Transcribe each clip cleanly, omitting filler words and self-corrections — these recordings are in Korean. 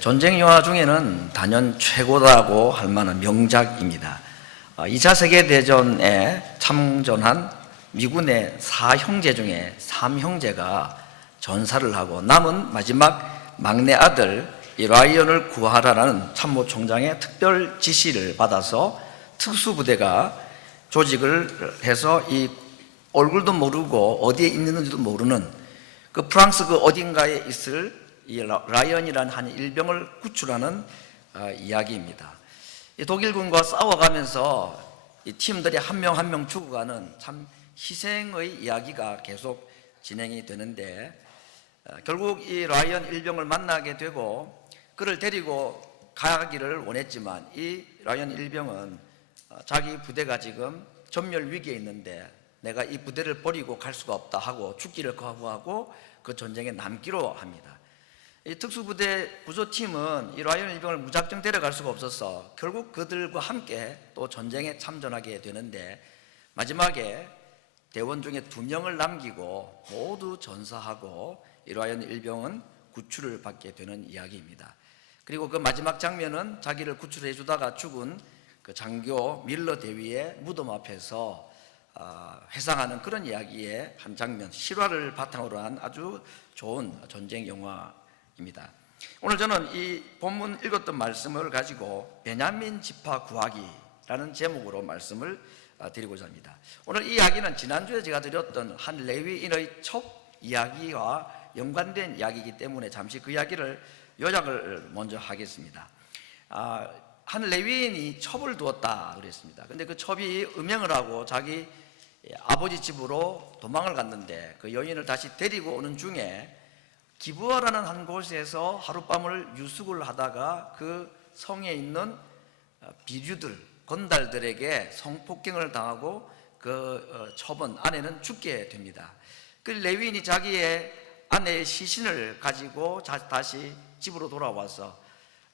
전쟁 영화 중에는 단연 최고라고 할 만한 명작입니다. 2차 세계대전에 참전한 미군의 4형제 중에 3형제가 전사를 하고 남은 마지막 막내 아들 라이언을 구하라는 참모총장의 특별 지시를 받아서 특수부대가 조직을 해서 이 얼굴도 모르고 어디에 있는지도 모르는 그 프랑스 그 어딘가에 있을 이 라이언이라는 한 일병을 구출하는 이야기입니다. 이 독일군과 싸워가면서 이 팀들이 한 명 한 명 죽어가는 참 희생의 이야기가 계속 진행이 되는데, 결국 이 라이언 일병을 만나게 되고 그를 데리고 가기를 원했지만 이 라이언 일병은 자기 부대가 지금 전멸 위기에 있는데 내가 이 부대를 버리고 갈 수가 없다 하고 죽기를 거부하고 그 전쟁에 남기로 합니다. 이 특수부대 구조팀은 이 라이언 일병을 무작정 데려갈 수가 없어서 결국 그들과 함께 또 전쟁에 참전하게 되는데, 마지막에 대원 중에 2명을 남기고 모두 전사하고 이 라이언 일병은 구출을 받게 되는 이야기입니다. 그리고 그 마지막 장면은 자기를 구출해 주다가 죽은 그 장교 밀러 대위의 무덤 앞에서 회상하는 그런 이야기의 한 장면, 실화를 바탕으로 한 아주 좋은 전쟁 영화입니다. 오늘 저는 이 본문 읽었던 말씀을 가지고 베냐민 지파 구하기라는 제목으로 말씀을 드리고자 합니다. 오늘 이 이야기는 지난주에 제가 드렸던 한 레위인의 첩 이야기와 연관된 이야기이기 때문에 잠시 그 이야기를 요약을 먼저 하겠습니다. 한 레위인이 첩을 두었다 그랬습니다. 근데 그 첩이 음행을 하고 자기 아버지 집으로 도망을 갔는데 그 여인을 다시 데리고 오는 중에 기브아라는 한 곳에서 하룻밤을 유숙을 하다가 그 성에 있는 비류들, 건달들에게 성폭행을 당하고 그 첩은, 아내는 죽게 됩니다. 그 레위인이 자기의 아내의 시신을 가지고 다시 집으로 돌아와서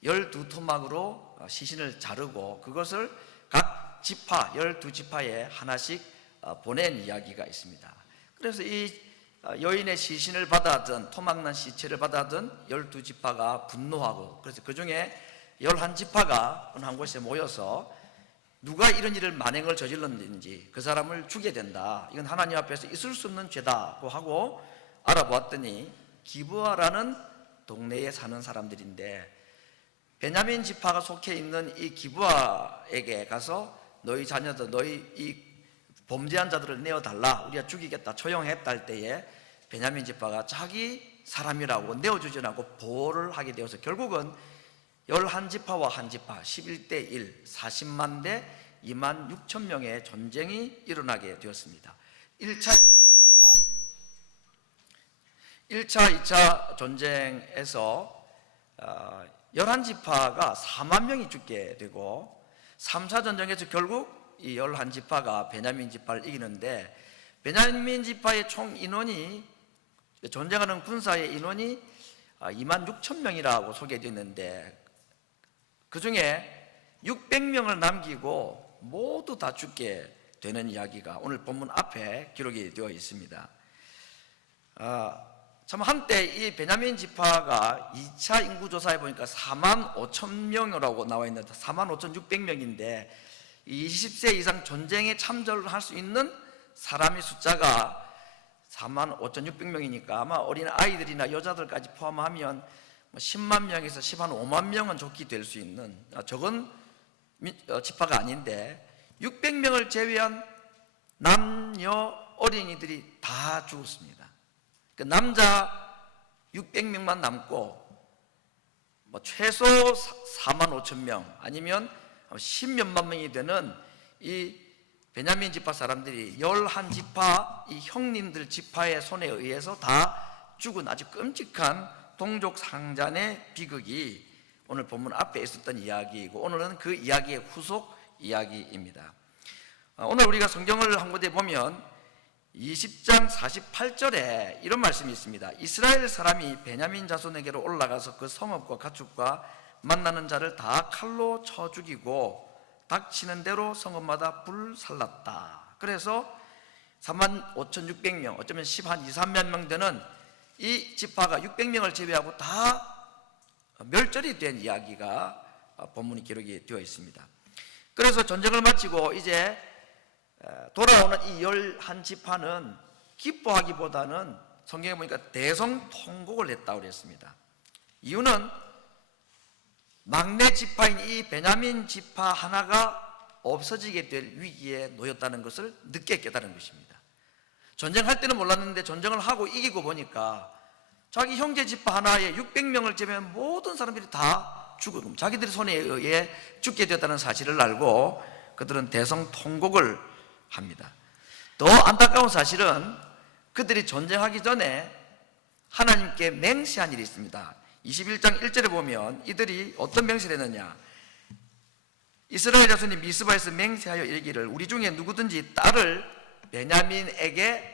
12토막으로 시신을 자르고 그것을 각 지파 12지파에 하나씩 보낸 이야기가 있습니다. 그래서 이 여인의 시신을 받아든, 토막난 시체를 받아든 12지파가 분노하고, 그래서 그 중에 11지파가 어느 한 곳에 모여서 누가 이런 일을 만행을 저질렀는지 그 사람을 죽여야 된다, 이건 하나님 앞에서 있을 수 없는 죄다고 하고 알아보았더니 기브아라는 동네에 사는 사람들인데, 베냐민 지파가 속해 있는 이 기브아에게 가서 너희 자녀들, 너희 이 범죄한 자들을 내어달라, 우리가 죽이겠다, 처형했다 할 때에 베냐민 지파가 자기 사람이라고 내어주지 않고 보호를 하게 되어서 결국은 11지파와 한 지파 11대 1, 40만 대 2만 6천 명의 전쟁이 일어나게 되었습니다. 1차, 2차 전쟁에서 11지파가 4만 명이 죽게 되고, 3차 전쟁에서 결국 이 11지파가 베냐민 지파를 이기는데, 베냐민 지파의 총 인원이, 전쟁하는 군사의 인원이 2만 6천 명이라고 소개되어 있는데 그 중에 600명을 남기고 모두 다 죽게 되는 이야기가 오늘 본문 앞에 기록이 되어 있습니다. 참 한때 이 베냐민 지파가 2차 인구조사에 보니까 4만 5천 명이라고 나와 있는데 4만 5,600명인데 20세 이상 전쟁에 참전을 할 수 있는 사람의 숫자가 4만 5,600명이니까 아마 어린 아이들이나 여자들까지 포함하면 10만 명에서 15만 명은 좋게 될 수 있는 적은 지파가 아닌데, 600명을 제외한 남녀 어린이들이 다 죽었습니다. 그 남자 600명만 남고 최소 4만 5천 명 아니면 10몇만 명이 되는 이 베냐민 지파 사람들이 11지파 이 형님들 지파의 손에 의해서 다 죽은 아주 끔찍한 동족 상잔의 비극이 오늘 본문 앞에 있었던 이야기이고, 오늘은 그 이야기의 후속 이야기입니다. 오늘 우리가 성경을 한 곳에 보면 20장 48절에 이런 말씀이 있습니다. 이스라엘 사람이 베냐민 자손에게로 올라가서 그 성읍과 가축과 만나는 자를 다 칼로 쳐 죽이고 닥치는 대로 성읍마다 불살랐다. 그래서 35,600명, 어쩌면 10한 2, 3만 명 되는 이 지파가 600명을 제외하고 다 멸절이 된 이야기가 본문이 기록이 되어 있습니다. 그래서 전쟁을 마치고 이제 돌아오는 이 11지파는 기뻐하기보다는 성경에 보니까 대성통곡을 했다고 그랬습니다. 이유는 막내 지파인 이 베냐민 지파 하나가 없어지게 될 위기에 놓였다는 것을 늦게 깨달은 것입니다. 전쟁할 때는 몰랐는데 전쟁을 하고 이기고 보니까 자기 형제 지파 하나에 600명을 제외한 모든 사람들이 다 죽고 자기들의 손에 의해 죽게 되었다는 사실을 알고 그들은 대성통곡을 합니다. 더 안타까운 사실은 그들이 전쟁하기 전에 하나님께 맹세한 일이 있습니다. 21장 1절에 보면 이들이 어떤 맹세를 했느냐, 이스라엘 자손이 미스바에서 맹세하여 이르기를 우리 중에 누구든지 딸을 베냐민에게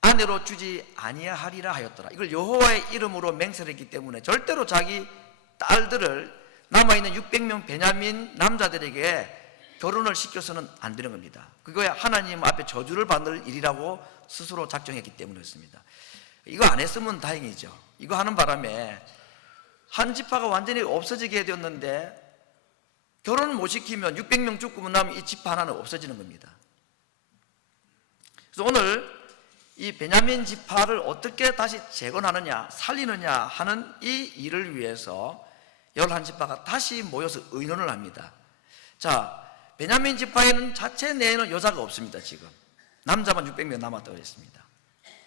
아내로 주지 아니하리라 하였더라. 이걸 여호와의 이름으로 맹세를 했기 때문에 절대로 자기 딸들을 남아있는 600명 베냐민 남자들에게 결혼을 시켜서는 안 되는 겁니다. 그거야 하나님 앞에 저주를 받을 일이라고 스스로 작정했기 때문이었습니다. 이거 안 했으면 다행이죠. 이거 하는 바람에 한 지파가 완전히 없어지게 되었는데 결혼을 못 시키면 600명 죽고 나면 이 지파 하나는 없어지는 겁니다. 그래서 오늘 이 베냐민 지파를 어떻게 다시 재건하느냐, 살리느냐 하는 이 일을 위해서 11지파가 다시 모여서 의논을 합니다. 자, 베냐민 지파에는 자체 내에는 여자가 없습니다. 지금 남자만 600명 남았다고 했습니다.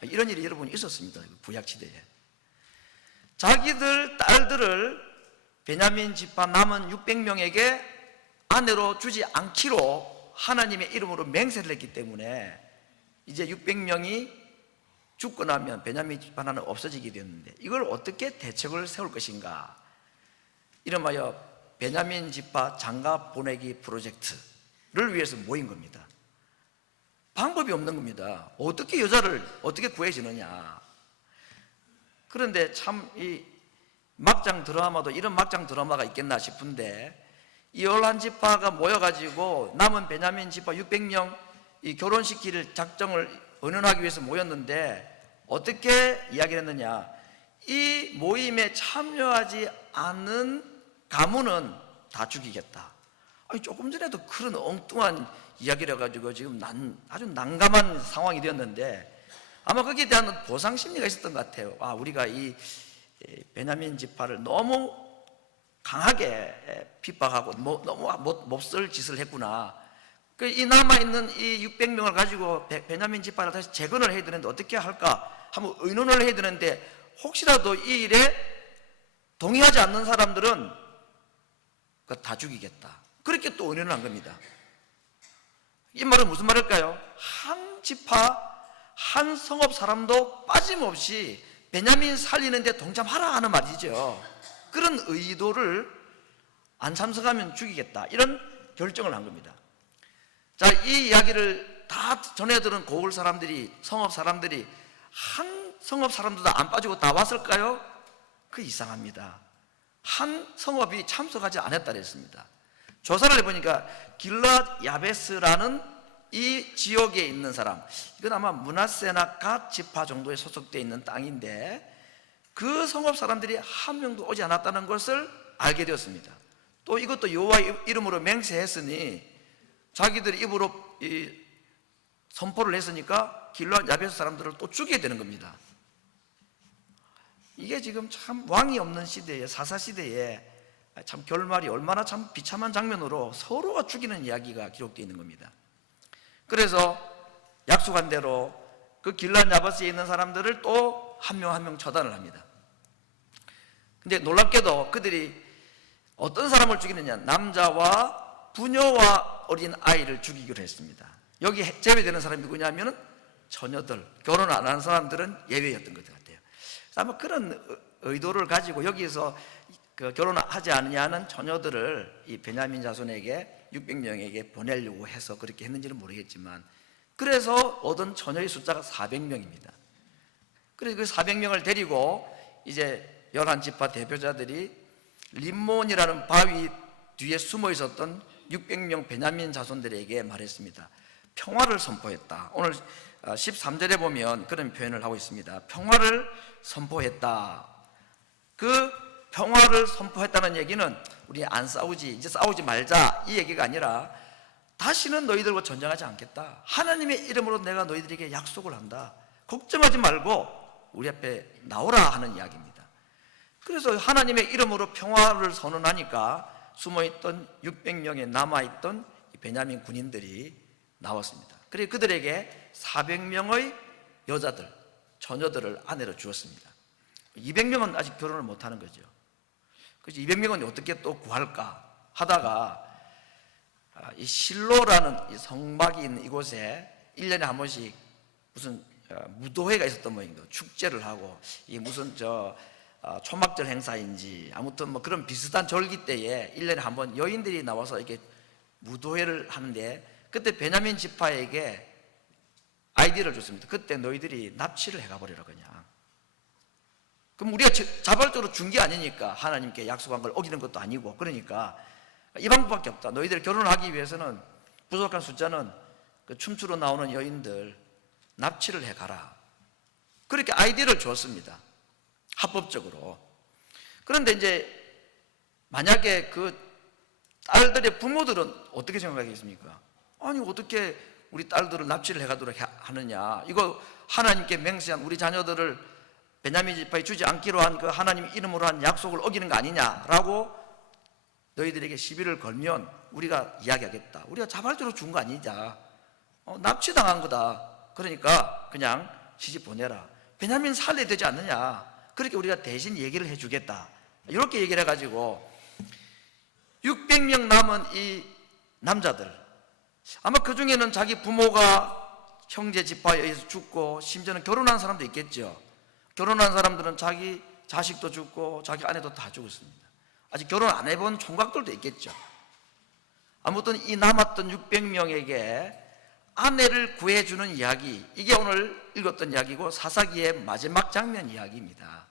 이런 일이 여러분 있었습니다. 구약시대에 자기들 딸들을 베냐민 지파 남은 600명에게 아내로 주지 않기로 하나님의 이름으로 맹세를 했기 때문에 이제 600명이 죽고 나면 베냐민 지파 하나는 없어지게 되었는데 이걸 어떻게 대책을 세울 것인가, 이름하여 베냐민 지파 장가 보내기 프로젝트를 위해서 모인 겁니다. 방법이 없는 겁니다. 어떻게 여자를 어떻게 구해지느냐. 그런데 참 이 막장 드라마도 이런 막장 드라마가 있겠나 싶은데 이 11지파가 모여가지고 남은 베냐민 지파 600명 이 결혼시킬 작정을 의논하기 위해서 모였는데 어떻게 이야기를 했느냐, 이 모임에 참여하지 않는 가문은 다 죽이겠다. 아니, 조금 전에도 그런 엉뚱한 이야기를 해가지고 지금 아주 난감한 상황이 되었는데 아마 거기에 대한 보상 심리가 있었던 것 같아요. 아, 우리가 이 베냐민 지파를 너무 강하게 핍박하고 너무 몹쓸 짓을 했구나. 이 남아있는 이 600명을 가지고 베냐민 지파를 다시 재건을 해야 되는데 어떻게 할까 한번 의논을 해야 되는데 혹시라도 이 일에 동의하지 않는 사람들은 다 죽이겠다. 그렇게 또 의논을 한 겁니다. 이 말은 무슨 말일까요? 한 지파 한 성읍 사람도 빠짐없이 베냐민 살리는데 동참하라 하는 말이죠. 그런 의도를 안 참석하면 죽이겠다, 이런 결정을 한 겁니다. 자, 이 이야기를 다 전해들은 고을 사람들이, 성읍 사람들이 한 성읍 사람들도 안 빠지고 다 왔을까요? 그 이상합니다. 한 성읍이 참석하지 않았다 그랬습니다. 조사를 해보니까 길랏 야베스라는 이 지역에 있는 사람, 이건 아마 므낫세나 갓 지파 정도에 소속되어 있는 땅인데 그 성읍 사람들이 한 명도 오지 않았다는 것을 알게 되었습니다. 또 이것도 여호와의 이름으로 맹세했으니 자기들이 입으로 선포를 했으니까 길랏 야베스 사람들을 또 죽여야 되는 겁니다. 이게 지금 참 왕이 없는 시대에, 사사시대에 참 결말이 얼마나 참 비참한 장면으로 서로가 죽이는 이야기가 기록되어 있는 겁니다. 그래서 약속한 대로 그 길랏 야베스에 있는 사람들을 또 한 명 한 명 처단을 합니다. 근데 놀랍게도 그들이 어떤 사람을 죽이느냐, 남자와 부녀와 어린 아이를 죽이기로 했습니다. 여기 제외되는 사람이 누구냐면 처녀들, 결혼 안 한 사람들은 예외였던 것 같아요. 아마 그런 의도를 가지고 여기서 결혼하지 않느냐는 처녀들을 이 베냐민 자손에게 600명에게 보내려고 해서 그렇게 했는지는 모르겠지만 그래서 얻은 처녀의 숫자가 400명입니다. 그래서 그 400명을 데리고 이제 11지파 대표자들이 림몬이라는 바위 뒤에 숨어 있었던 600명 베냐민 자손들에게 말했습니다. 평화를 선포했다. 오늘 13절에 보면 그런 표현을 하고 있습니다. 평화를 선포했다. 그 평화를 선포했다는 얘기는 우리 안 싸우지, 이제 싸우지 말자, 이 얘기가 아니라 다시는 너희들과 전쟁하지 않겠다. 하나님의 이름으로 내가 너희들에게 약속을 한다. 걱정하지 말고 우리 앞에 나오라 하는 이야기입니다. 그래서 하나님의 이름으로 평화를 선언하니까 숨어있던 600명의 남아있던 베냐민 군인들이 나왔습니다. 그리고 그들에게 400명의 여자들, 처녀들을 아내로 주었습니다. 200명은 아직 결혼을 못하는 거죠. 그래서 200명은 어떻게 또 구할까 하다가 이 실로라는 이 성막이 있는 이곳에 1년에 한 번씩 무슨 무도회가 있었던 모양입니다. 축제를 하고 이 무슨 초막절 행사인지 아무튼 뭐 그런 비슷한 절기 때에 1년에 한 번 여인들이 나와서 이렇게 무도회를 하는데 그때 베냐민 지파에게 아이디어를 줬습니다. 그때 너희들이 납치를 해가 버려라 그냥. 그럼 우리가 자발적으로 준 게 아니니까 하나님께 약속한 걸 어기는 것도 아니고 그러니까 이 방법밖에 없다. 너희들이 결혼을 하기 위해서는 부족한 숫자는 그 춤추러 나오는 여인들 납치를 해가라. 그렇게 아이디어를 줬습니다. 합법적으로. 그런데 이제 만약에 그 딸들의 부모들은 어떻게 생각하겠습니까? 아니 어떻게 우리 딸들을 납치를 해가도록 하느냐. 이거 하나님께 맹세한 우리 자녀들을 베냐민 지파에 주지 않기로 한 그 하나님 이름으로 한 약속을 어기는 거 아니냐라고 너희들에게 시비를 걸면 우리가 이야기하겠다. 우리가 자발적으로 준 거 아니냐. 납치당한 거다. 그러니까 그냥 시집 보내라. 베냐민 살려야 되지 않느냐. 그렇게 우리가 대신 얘기를 해주겠다. 이렇게 얘기를 해가지고 600명 남은 이 남자들, 아마 그 중에는 자기 부모가 형제 지파에 의해서 죽고 심지어는 결혼한 사람도 있겠죠. 결혼한 사람들은 자기 자식도 죽고 자기 아내도 다 죽었습니다. 아직 결혼 안 해본 총각들도 있겠죠. 아무튼 이 남았던 600명에게 아내를 구해주는 이야기, 이게 오늘 읽었던 이야기고 사사기의 마지막 장면 이야기입니다.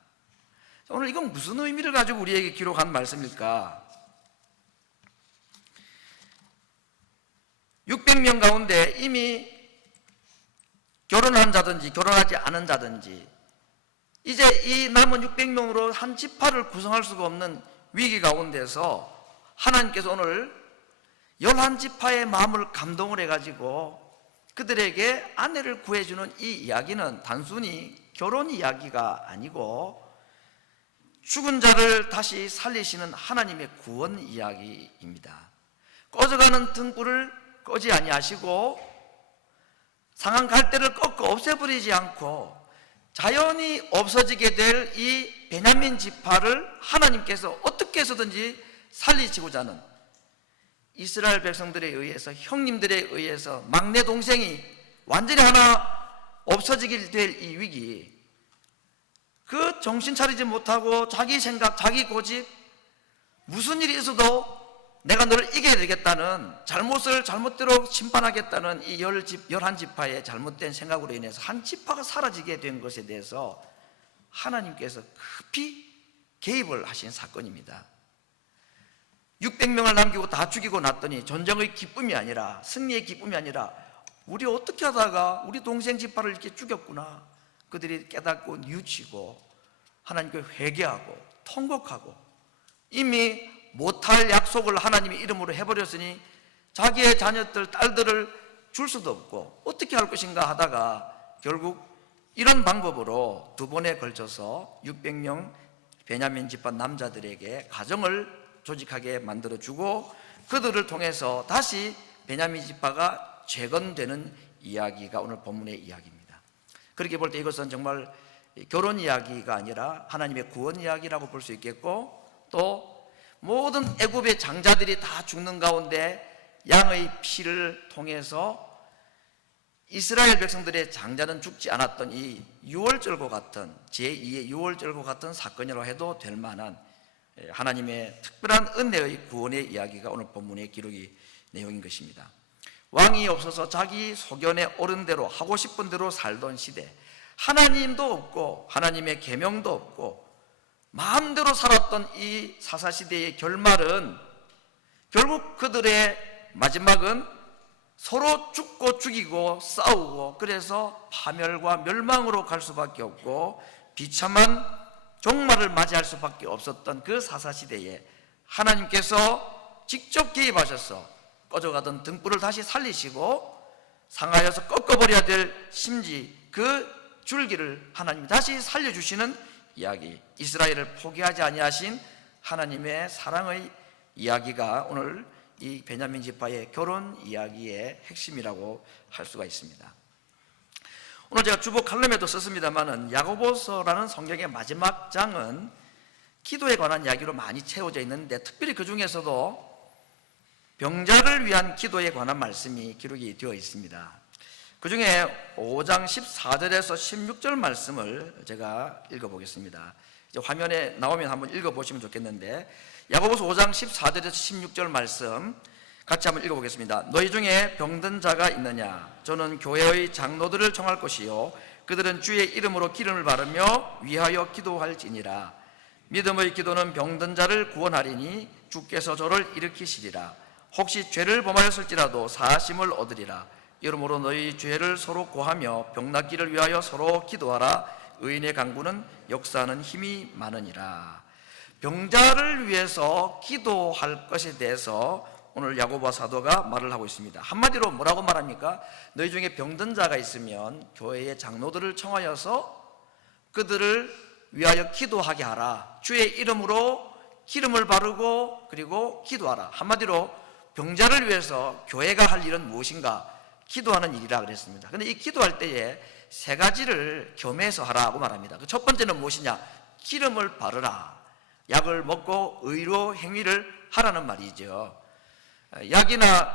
오늘 이건 무슨 의미를 가지고 우리에게 기록한 말씀일까? 600명 가운데 이미 결혼한 자든지 결혼하지 않은 자든지 이제 이 남은 600명으로 한 지파를 구성할 수가 없는 위기 가운데서 하나님께서 오늘 11지파의 마음을 감동을 해가지고 그들에게 아내를 구해주는 이 이야기는 단순히 결혼 이야기가 아니고 죽은 자를 다시 살리시는 하나님의 구원 이야기입니다. 꺼져가는 등불을 꺼지 아니하시고 상한 갈대를 꺾어 없애버리지 않고 자연히 없어지게 될 이 베냐민 지파를 하나님께서 어떻게 해서든지 살리시고자 하는 이스라엘 백성들에 의해서 형님들에 의해서 막내 동생이 완전히 하나 없어지게 될 이 위기, 그 정신 차리지 못하고 자기 생각, 자기 고집, 무슨 일이 있어도 내가 너를 이겨야 되겠다는 잘못을 잘못대로 심판하겠다는 이 11지파의 잘못된 생각으로 인해서 한 지파가 사라지게 된 것에 대해서 하나님께서 급히 개입을 하신 사건입니다. 600명을 남기고 다 죽이고 났더니 전쟁의 기쁨이 아니라, 승리의 기쁨이 아니라 우리 어떻게 하다가 우리 동생 지파를 이렇게 죽였구나, 그들이 깨닫고 뉘우치고 하나님께 회개하고 통곡하고 이미 못할 약속을 하나님의 이름으로 해버렸으니 자기의 자녀들, 딸들을 줄 수도 없고 어떻게 할 것인가 하다가 결국 이런 방법으로 두 번에 걸쳐서 600명 베냐민 지파 남자들에게 가정을 조직하게 만들어주고 그들을 통해서 다시 베냐민 지파가 재건되는 이야기가 오늘 본문의 이야기입니다. 그렇게 볼 때 이것은 정말 결혼 이야기가 아니라 하나님의 구원 이야기라고 볼 수 있겠고, 또 모든 애굽의 장자들이 다 죽는 가운데 양의 피를 통해서 이스라엘 백성들의 장자는 죽지 않았던 이 유월절과 같은 제2의 유월절과 같은 사건이라고 해도 될 만한 하나님의 특별한 은혜의 구원의 이야기가 오늘 본문의 기록이 내용인 것입니다. 왕이 없어서 자기 소견에 옳은 대로 하고 싶은 대로 살던 시대, 하나님도 없고 하나님의 계명도 없고 마음대로 살았던 이 사사시대의 결말은 결국 그들의 마지막은 서로 죽고 죽이고 싸우고 그래서 파멸과 멸망으로 갈 수밖에 없고 비참한 종말을 맞이할 수밖에 없었던 그 사사시대에 하나님께서 직접 개입하셔서 꺼져가던 등불을 다시 살리시고 상하여서 꺾어버려야 될 심지 그 줄기를 하나님이 다시 살려주시는 이야기, 이스라엘을 포기하지 아니하신 하나님의 사랑의 이야기가 오늘 이 베냐민 지파의 결혼 이야기의 핵심이라고 할 수가 있습니다. 오늘 제가 주보 칼럼에도 썼습니다만은 야고보서라는 성경의 마지막 장은 기도에 관한 이야기로 많이 채워져 있는데 특별히 그 중에서도 병자를 위한 기도에 관한 말씀이 기록이 되어 있습니다. 그 중에 5장 14절에서 16절 말씀을 제가 읽어보겠습니다. 이제 화면에 나오면 한번 읽어보시면 좋겠는데 야고보서 5장 14절에서 16절 말씀 같이 한번 읽어보겠습니다. 너희 중에 병든 자가 있느냐? 저는 교회의 장로들을 청할 것이요 그들은 주의 이름으로 기름을 바르며 위하여 기도할지니라. 믿음의 기도는 병든 자를 구원하리니 주께서 저를 일으키시리라. 혹시 죄를 범하였을지라도 사하심을 얻으리라. 이러므로 너희 죄를 서로 고하며 병낫기를 위하여 서로 기도하라. 의인의 간구는 역사하는 힘이 많으니라. 병자를 위해서 기도할 것에 대해서 오늘 야고보 사도가 말을 하고 있습니다. 한마디로 뭐라고 말합니까? 너희 중에 병든 자가 있으면 교회의 장로들을 청하여서 그들을 위하여 기도하게 하라. 주의 이름으로 기름을 바르고 그리고 기도하라. 한마디로 병자를 위해서 교회가 할 일은 무엇인가? 기도하는 일이라 그랬습니다. 근데 이 기도할 때에 세 가지를 겸해서 하라고 말합니다. 첫 번째는 무엇이냐? 기름을 바르라. 약을 먹고 의로 행위를 하라는 말이죠. 약이나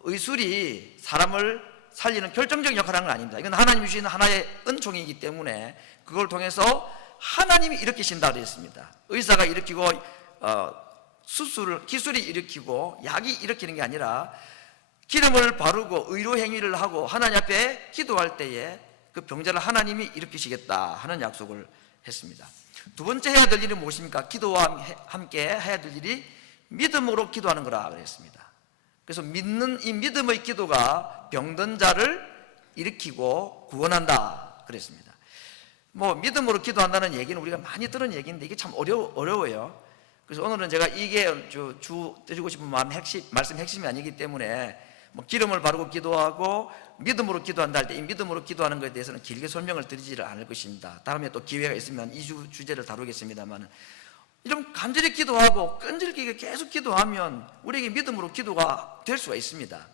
의술이 사람을 살리는 결정적인 역할을 하는 건 아닙니다. 이건 하나님이 주신 하나의 은총이기 때문에 그걸 통해서 하나님이 일으키신다 그랬습니다. 의사가 일으키고 기술이 일으키고 약이 일으키는 게 아니라 기름을 바르고 의로 행위를 하고 하나님 앞에 기도할 때에 그 병자를 하나님이 일으키시겠다 하는 약속을 했습니다. 두 번째 해야 될 일이 무엇입니까? 기도와 함께 해야 될 일이 믿음으로 기도하는 거라 그랬습니다. 그래서 믿는 이 믿음의 기도가 병든 자를 일으키고 구원한다 그랬습니다. 믿음으로 기도한다는 얘기는 우리가 많이 들은 얘기인데 이게 참 어려워요. 그래서 오늘은 제가 이게 주 드리고 싶은 말씀 핵심이 아니기 때문에 기름을 바르고 기도하고 믿음으로 기도한다 할 때 이 믿음으로 기도하는 것에 대해서는 길게 설명을 드리지를 않을 것입니다. 다음에 또 기회가 있으면 이 주제를 다루겠습니다만 이런 간절히 기도하고 끈질기게 계속 기도하면 우리에게 믿음으로 기도가 될 수가 있습니다.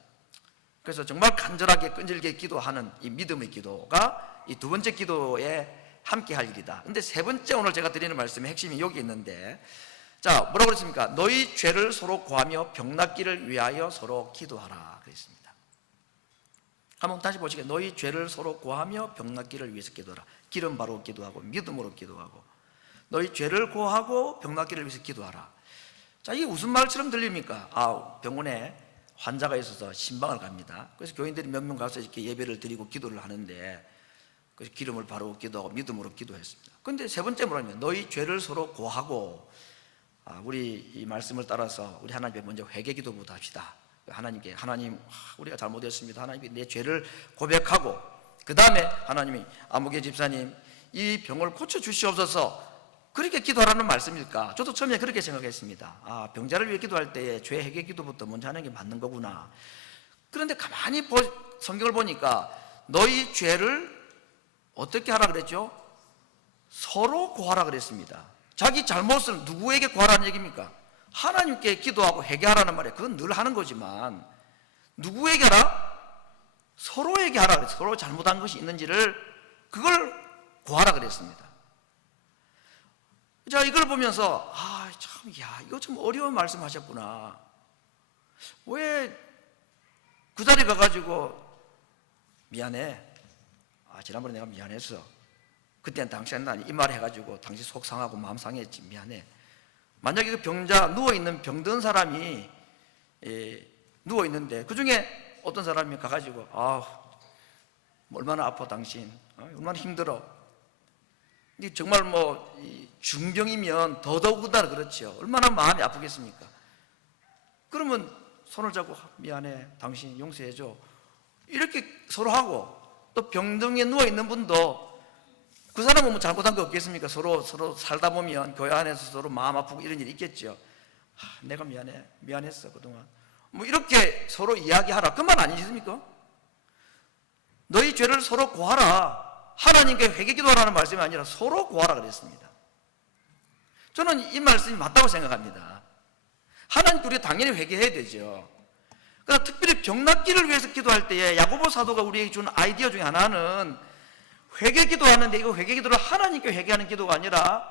그래서 정말 간절하게 끈질기게 기도하는 이 믿음의 기도가 이 두 번째 기도에 함께 할 일이다. 근데 세 번째 오늘 제가 드리는 말씀의 핵심이 여기 있는데 자, 뭐라고 그랬습니까? 너희 죄를 서로 고하며 병낫기를 위하여 서로 기도하라 그랬습니다. 한번 다시 보시겠습니다. 너희 죄를 서로 고하며 병낫기를 위해서 기도하라. 기름 바르고 기도하고 믿음으로 기도하고 너희 죄를 고하고 병낫기를 위해서 기도하라. 자, 이게 무슨 말처럼 들립니까? 병원에 환자가 있어서 신방을 갑니다. 그래서 교인들이 몇 명 가서 이렇게 예배를 드리고 기도를 하는데 그래서 기름을 바르고 기도하고 믿음으로 기도했습니다. 그런데 세 번째 뭐냐면 너희 죄를 서로 고하고 우리 이 말씀을 따라서 우리 하나님께 먼저 회개 기도부터 합시다. 하나님께 우리가 잘못했습니다. 하나님께 내 죄를 고백하고 그 다음에 하나님이 아무개 집사님 이 병을 고쳐 주시옵소서 그렇게 기도하라는 말씀일까? 저도 처음에 그렇게 생각했습니다. 병자를 위해 기도할 때에 죄 회개 기도부터 먼저 하는 게 맞는 거구나. 그런데 가만히 성경을 보니까 너희 죄를 어떻게 하라 그랬죠? 서로 고하라 그랬습니다. 자기 잘못을 누구에게 고하라는 얘기입니까? 하나님께 기도하고 회개하라는 말이에요. 그건 늘 하는 거지만 누구에게 하라? 서로에게 하라 그랬어요. 서로 잘못한 것이 있는지를 그걸 고하라 그랬습니다. 자, 이걸 보면서 이거 좀 어려운 말씀 하셨구나. 왜 그 자리 가가지고 미안해. 지난번에 내가 미안했어. 그때는 당신은 난 이 말 해가지고 당신 속 상하고 마음 상했지. 미안해. 만약에 그 병자 누워있는 병든 사람이 누워있는데 그 중에 어떤 사람이 가가지고 얼마나 아파 당신. 얼마나 힘들어. 정말 중병이면 더더군다나 그렇죠. 얼마나 마음이 아프겠습니까? 그러면 손을 잡고 미안해 당신 용서해줘 이렇게 서로 하고 또 병동에 누워있는 분도 그 사람은 뭐 잘못한 거 없겠습니까? 서로 살다 보면 교회 안에서 서로 마음 아프고 이런 일이 있겠죠. 내가 미안했어 그동안. 뭐 이렇게 서로 이야기하라 그 말 아니십니까? 너희 죄를 서로 고하라. 하나님께 회개기도하라는 말씀이 아니라 서로 고하라 그랬습니다. 저는 이 말씀이 맞다고 생각합니다. 하나님께 우리가 당연히 회개해야 되죠. 그러나 특별히 병낫기를 위해서 기도할 때에 야고보 사도가 우리에게 준 아이디어 중에 하나는 회개 기도하는데, 이거 회개 기도를 하나님께 회개하는 기도가 아니라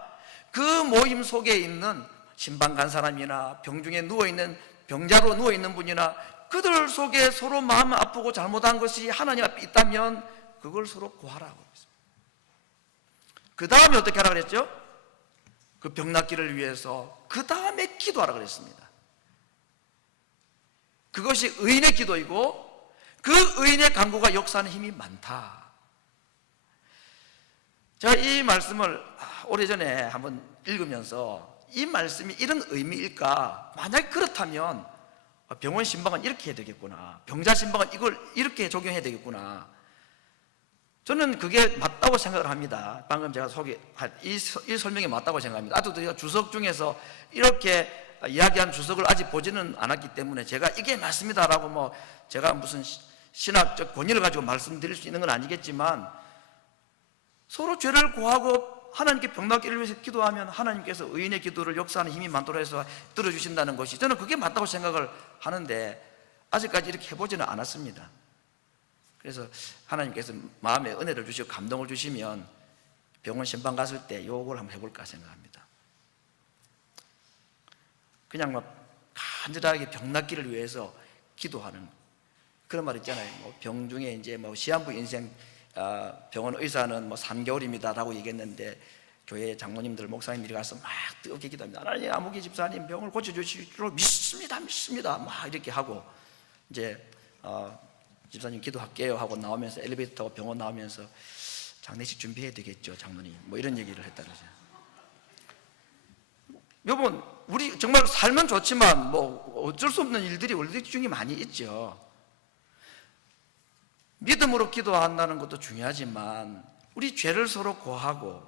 그 모임 속에 있는 신방 간 사람이나 병중에 누워있는 병자로 누워있는 분이나 그들 속에 서로 마음 아프고 잘못한 것이 하나님 앞에 있다면 그걸 서로 고하라고 했습니다. 그 다음에 어떻게 하라 그랬죠? 그 병낫기를 위해서 그 다음에 기도하라 그랬습니다. 그것이 의인의 기도이고 그 의인의 간구가 역사하는 힘이 많다. 제가 이 말씀을 오래전에 한번 읽으면서 이 말씀이 이런 의미일까? 만약에 그렇다면 병원 신방은 이렇게 해야 되겠구나, 병자 신방은 이걸 이렇게 적용해야 되겠구나. 저는 그게 맞다고 생각을 합니다. 방금 제가 소개한 이 설명이 맞다고 생각합니다. 아직도 제가 주석 중에서 이렇게 이야기한 주석을 아직 보지는 않았기 때문에 제가 이게 맞습니다라고 뭐 제가 무슨 신학적 권위를 가지고 말씀드릴 수 있는 건 아니겠지만, 서로 죄를 고하고 하나님께 병낫기를 위해서 기도하면 하나님께서 의인의 기도를 역사하는 힘이 많도록 해서 들어주신다는 것이, 저는 그게 맞다고 생각을 하는데 아직까지 이렇게 해보지는 않았습니다. 그래서 하나님께서 마음에 은혜를 주시고 감동을 주시면 병원 신방 갔을 때 요걸 한번 해볼까 생각합니다. 그냥 막 간절하게 병낫기를 위해서 기도하는 그런 말 있잖아요. 뭐 병중에 이제 뭐 시한부 인생 병원 의사는 뭐 3개월입니다라고 얘기했는데 교회 장로님들 목사님들이 가서 막 뜨겁게 기도합니다. 하나님 아무개 집사님 병을 고쳐주실 줄 믿습니다 막 이렇게 하고 이제 집사님 기도할게요 하고 나오면서 엘리베이터 타고 병원 나오면서 장례식 준비해야 되겠죠 장로님, 뭐 이런 얘기를 했다 그러죠. 여러분, 우리 정말 살면 좋지만 뭐 어쩔 수 없는 일들이 우리 중에 많이 있죠. 믿음으로 기도한다는 것도 중요하지만 우리 죄를 서로 고하고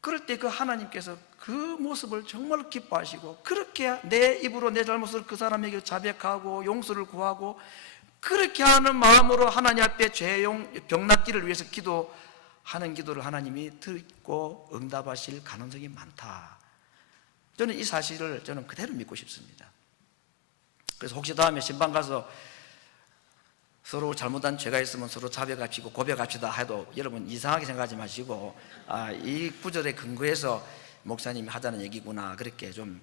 그럴 때 그 하나님께서 그 모습을 정말 기뻐하시고, 그렇게 내 입으로 내 잘못을 그 사람에게 자백하고 용서를 구하고 그렇게 하는 마음으로 하나님 앞에 병낫기를 위해서 기도하는 기도를 하나님이 듣고 응답하실 가능성이 많다. 저는 이 사실을 저는 그대로 믿고 싶습니다. 그래서 혹시 다음에 신방 가서 서로 잘못한 죄가 있으면 서로 자백합시고 고백합시다 해도 여러분 이상하게 생각하지 마시고, 이 구절에 근거해서 목사님이 하자는 얘기구나, 그렇게 좀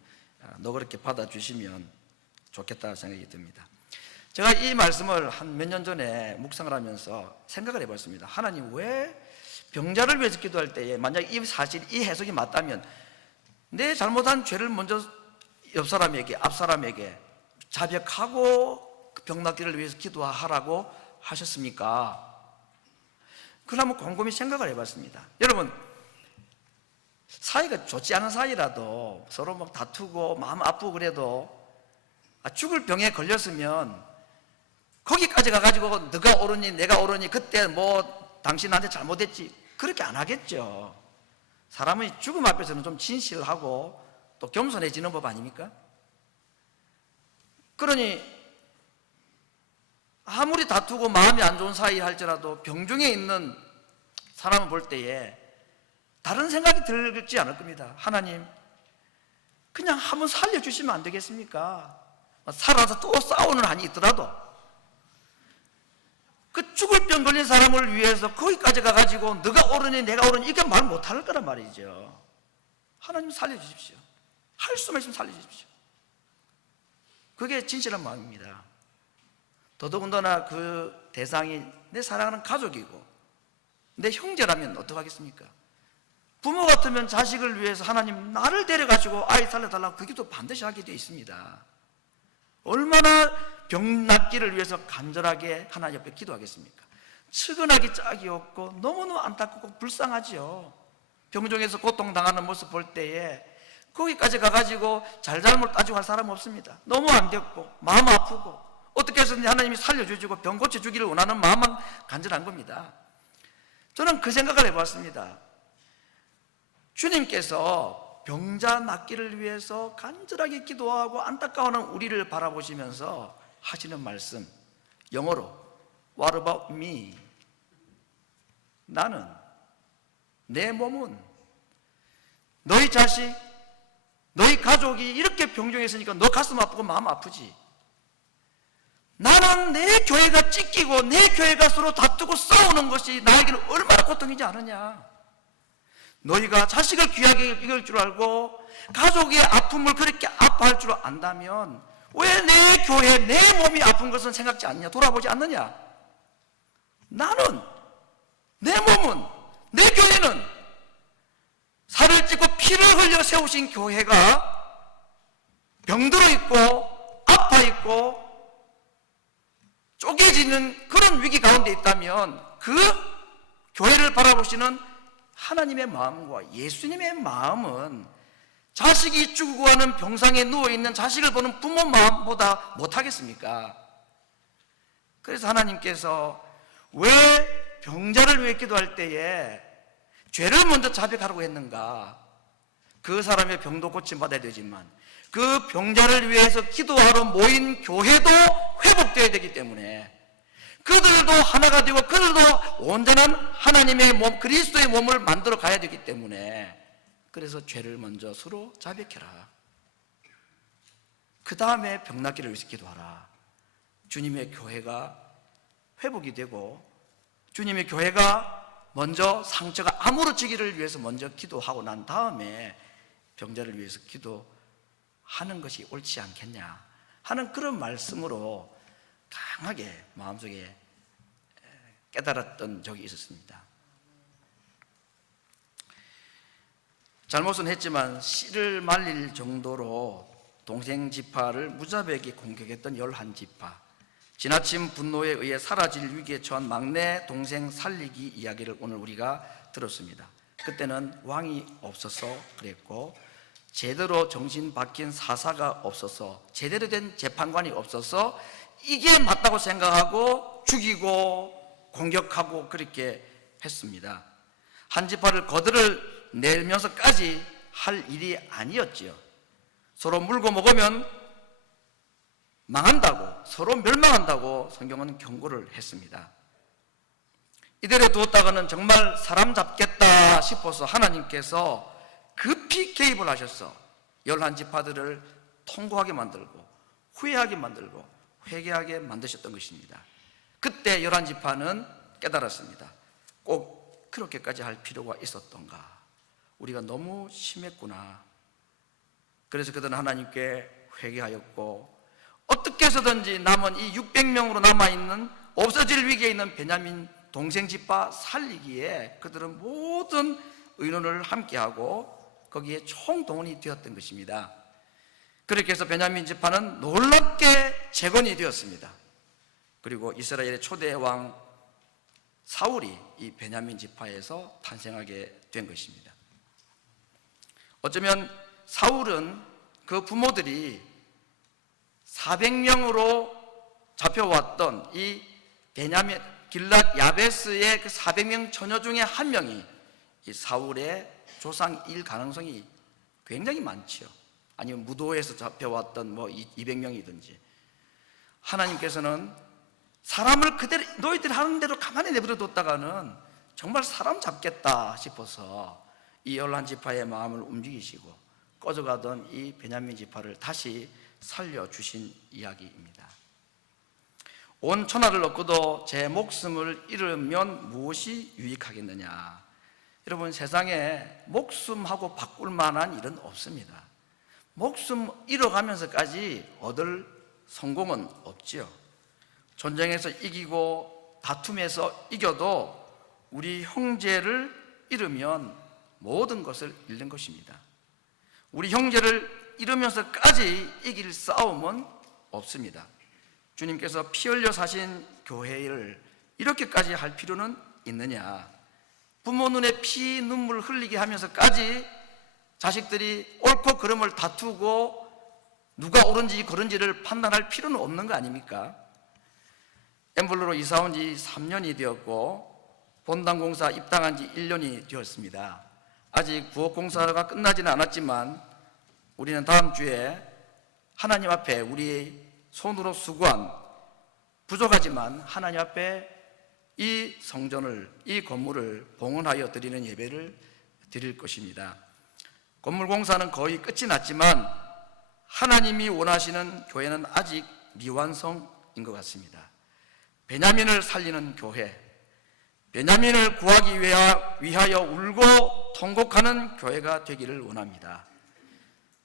너그럽게 받아주시면 좋겠다 생각이 듭니다. 제가 이 말씀을 한 몇 년 전에 묵상을 하면서 생각을 해봤습니다. 하나님 왜 병자를 위해서 기도할 때에 만약 이 사실, 이 해석이 맞다면 내 잘못한 죄를 먼저 옆 사람에게, 앞 사람에게 자백하고 그 병낫기를 위해서 기도하라고 하셨습니까? 그걸 한번 곰곰이 생각을 해봤습니다. 여러분, 사이가 좋지 않은 사이라도 서로 막 다투고 마음 아프고 그래도 죽을 병에 걸렸으면 거기까지 가가지고 너가 옳으니 내가 옳으니 그때 뭐 당신 나한테 잘못했지 그렇게 안 하겠죠. 사람의 죽음 앞에서는 좀 진실하고 또 겸손해지는 법 아닙니까? 그러니 아무리 다투고 마음이 안 좋은 사이 할지라도 병중에 있는 사람을 볼 때에 다른 생각이 들지 않을 겁니다. 하나님, 그냥 한번 살려주시면 안 되겠습니까? 살아서 또 싸우는 한이 있더라도 그 죽을 병 걸린 사람을 위해서 거기까지 가가지고 너가 옳으니 내가 옳으니 이렇게 말 못할 거란 말이죠. 하나님 살려주십시오. 할 수만 있으면 살려주십시오. 그게 진실한 마음입니다. 더더군다나 그 대상이 내 사랑하는 가족이고 내 형제라면 어떡하겠습니까? 부모 같으면 자식을 위해서 하나님 나를 데려가지고 아이 살려달라고 그 기도 반드시 하게 되어 있습니다. 얼마나 병낫기를 위해서 간절하게 하나님 옆에 기도하겠습니까? 측은하기 짝이 없고 너무너무 안타깝고 불쌍하지요. 병중에서 고통당하는 모습 볼 때에 거기까지 가가지고 잘잘못 따지고 할 사람 없습니다. 너무 안됐고 마음 아프고 어떻게 해서든지 하나님이 살려주시고 병 고쳐주기를 원하는 마음만 간절한 겁니다. 저는 그 생각을 해봤습니다. 주님께서 병자 낫기를 위해서 간절하게 기도하고 안타까워하는 우리를 바라보시면서 하시는 말씀, 영어로 What about me? 나는, 내 몸은, 너희 자식, 너희 가족이 이렇게 병정해 있으니까 너 가슴 아프고 마음 아프지. 나는 내 교회가 찢기고 내 교회가 서로 다투고 싸우는 것이 나에게는 얼마나 고통이지 않느냐. 너희가 자식을 귀하게 여길 줄 알고 가족의 아픔을 그렇게 아파할 줄 안다면 왜 내 교회, 내 몸이 아픈 것은 생각지 않느냐, 돌아보지 않느냐. 나는, 내 몸은, 내 교회는 살을 찢고 피를 흘려 세우신 교회가 병들어 있고 아파 있고 쪼개지는 그런 위기 가운데 있다면 그 교회를 바라보시는 하나님의 마음과 예수님의 마음은 자식이 죽어가는 병상에 누워있는 자식을 보는 부모 마음보다 못하겠습니까? 그래서 하나님께서 왜 병자를 위해 기도할 때에 죄를 먼저 자백하라고 했는가? 그 사람의 병도 고침받아야 되지만 그 병자를 위해서 기도하러 모인 교회도 회복되어야 되기 때문에 그들도 하나가 되고 그들도 온전한 하나님의 몸, 그리스도의 몸을 만들어 가야 되기 때문에 그래서 죄를 먼저 서로 자백해라. 그 다음에 병 낫기를 위해서 기도하라. 주님의 교회가 회복이 되고 주님의 교회가 먼저 상처가 아물어지기를 위해서 먼저 기도하고 난 다음에 병자를 위해서 기도하는 것이 옳지 않겠냐 하는 그런 말씀으로 강하게 마음속에 깨달았던 적이 있었습니다. 잘못은 했지만 씨를 말릴 정도로 동생 지파를 무자백이 공격했던 11지파, 지나친 분노에 의해 사라질 위기에 처한 막내 동생 살리기 이야기를 오늘 우리가 들었습니다. 그때는 왕이 없어서 그랬고 제대로 정신 박힌 사사가 없어서 제대로 된 재판관이 없어서 이게 맞다고 생각하고 죽이고 공격하고 그렇게 했습니다. 한 지파를 거들을 내면서까지 할 일이 아니었지요. 서로 물고 먹으면 망한다고, 서로 멸망한다고 성경은 경고를 했습니다. 이대로 두었다가는 정말 사람 잡겠다 싶어서 하나님께서 급히 개입을 하셔서 11지파들을 통곡하게 만들고 후회하게 만들고 회개하게 만드셨던 것입니다. 그때 11지파는 깨달았습니다. 꼭 그렇게까지 할 필요가 있었던가. 우리가 너무 심했구나. 그래서 그들은 하나님께 회개하였고 어떻게 해서든지 남은 이 600명으로 남아있는 없어질 위기에 있는 베냐민 동생 지파 살리기에 그들은 모든 의논을 함께하고 거기에 총동원이 되었던 것입니다. 그렇게 해서 베냐민 지파는 놀랍게 재건이 되었습니다. 그리고 이스라엘의 초대 왕 사울이 이 베냐민 지파에서 탄생하게 된 것입니다. 어쩌면 사울은 그 부모들이 400명으로 잡혀왔던 이 베냐민 길랏 야베스의 그 400명 처녀 중에 한 명이 이 사울의 조상일 가능성이 굉장히 많지요. 아니면 무도에서 잡혀왔던 뭐 200명이든지 하나님께서는 사람을 그대로 너희들이 하는 대로 가만히 내버려 뒀다가는 정말 사람 잡겠다 싶어서 이 11지파의 마음을 움직이시고 꺼져가던 이 베냐민 지파를 다시 살려주신 이야기입니다. 온 천하를 얻고도 제 목숨을 잃으면 무엇이 유익하겠느냐. 여러분, 세상에 목숨하고 바꿀 만한 일은 없습니다. 목숨 잃어가면서까지 얻을 성공은 없지요. 전쟁에서 이기고 다툼에서 이겨도 우리 형제를 잃으면 모든 것을 잃는 것입니다. 우리 형제를 잃으면서까지 이길 싸움은 없습니다. 주님께서 피 흘려 사신 교회를 이렇게까지 할 필요는 있느냐. 부모 눈에 피 눈물 흘리게 하면서까지 자식들이 옳고 그름을 다투고 누가 옳은지 그른지를 판단할 필요는 없는 거 아닙니까? 엠블로로 이사 온 지 3년이 되었고 본당공사 입당한 지 1년이 되었습니다. 아직 부엌 공사가 끝나지는 않았지만 우리는 다음 주에 하나님 앞에 우리 손으로 수고한 부족하지만 하나님 앞에 이 성전을, 이 건물을 봉헌하여 드리는 예배를 드릴 것입니다. 건물 공사는 거의 끝이 났지만 하나님이 원하시는 교회는 아직 미완성인 것 같습니다. 베냐민을 살리는 교회, 베냐민을 구하기 위하여 울고 통곡하는 교회가 되기를 원합니다.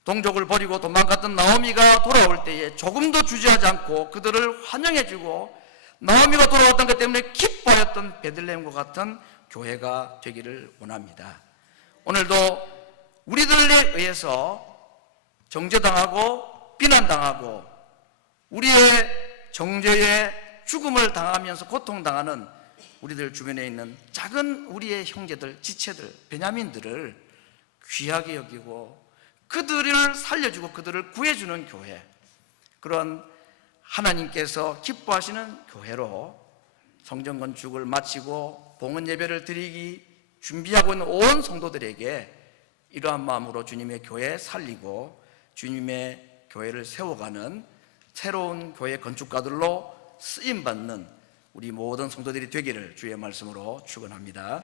동족을 버리고 도망갔던 나오미가 돌아올 때에 조금도 주저하지 않고 그들을 환영해주고 나오미가 돌아왔던 것 때문에 기뻐하였던 베들레헴과 같은 교회가 되기를 원합니다. 오늘도 우리들에 의해서 정죄당하고 비난당하고 우리의 정죄에 죽음을 당하면서 고통당하는 우리들 주변에 있는 작은 우리의 형제들, 지체들, 베냐민들을 귀하게 여기고 그들을 살려주고 그들을 구해주는 교회, 그런 하나님께서 기뻐하시는 교회로 성전 건축을 마치고 봉헌 예배를 드리기 준비하고 있는 온 성도들에게 이러한 마음으로 주님의 교회 살리고 주님의 교회를 세워가는 새로운 교회 건축가들로 쓰임받는 우리 모든 성도들이 되기를 주의 말씀으로 축원합니다.